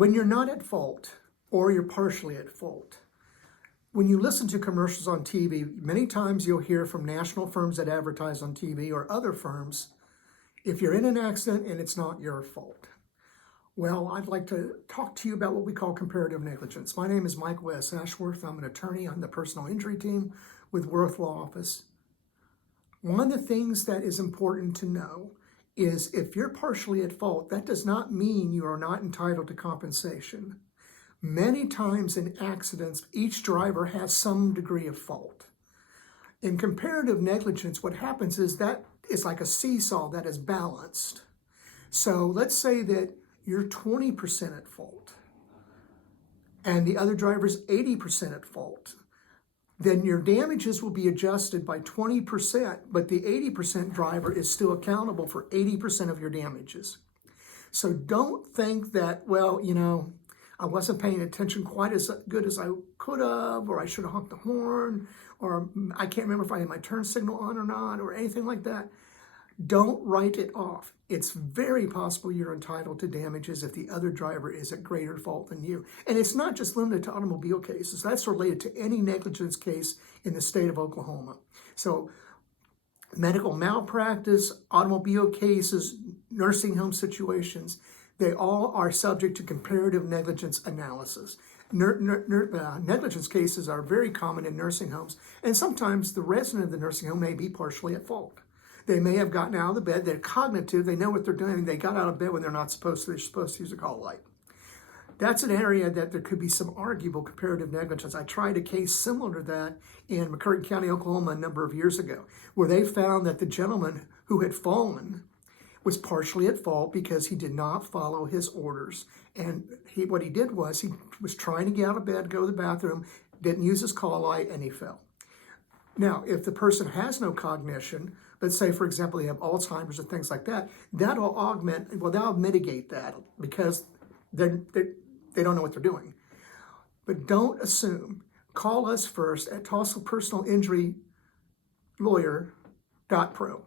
When you're not at fault or you're partially at fault, when you listen to commercials on TV, many times you'll hear from national firms that advertise on TV or other firms, if you're in an accident and it's not your fault. Well, I'd like to talk to you about what we call comparative negligence. My name is Michael S. Ashworth. I'm an attorney on the personal injury team with Worth Law Office. One of the things that is important to know is if you're partially at fault, that does not mean you are not entitled to compensation. Many times in accidents, each driver has some degree of fault. In comparative negligence, what happens is that it's like a seesaw that is balanced. So let's say that you're 20% at fault and the other driver's 80% at fault. Then your damages will be adjusted by 20%, but the 80% driver is still accountable for 80% of your damages. So don't think that, well, I wasn't paying attention quite as good as I could have, or I should have honked the horn, or I can't remember if I had my turn signal on or not, or anything like that. Don't write it off. It's very possible you're entitled to damages if the other driver is at greater fault than you. And it's not just limited to automobile cases. That's related to any negligence case in the state of Oklahoma. So medical malpractice, automobile cases, nursing home situations, they all are subject to comparative negligence analysis. Negligence cases are very common in nursing homes, and sometimes the resident of the nursing home may be partially at fault. They may have gotten out of the bed, they're cognitive, they know what they're doing, they got out of bed when they're not supposed to, they're supposed to use a call light. That's an area that there could be some arguable comparative negligence. I tried a case similar to that in McCurtain County, Oklahoma a number of years ago, where they found that the gentleman who had fallen was partially at fault because he did not follow his orders. And what he did was he was trying to get out of bed, go to the bathroom, didn't use his call light, and he fell. Now, if the person has no cognition, let's say, for example, they have Alzheimer's and things like that, that'll that'll mitigate that because they don't know what they're doing. But don't assume. Call us first at TulsaPersonalInjuryLawyer.pro.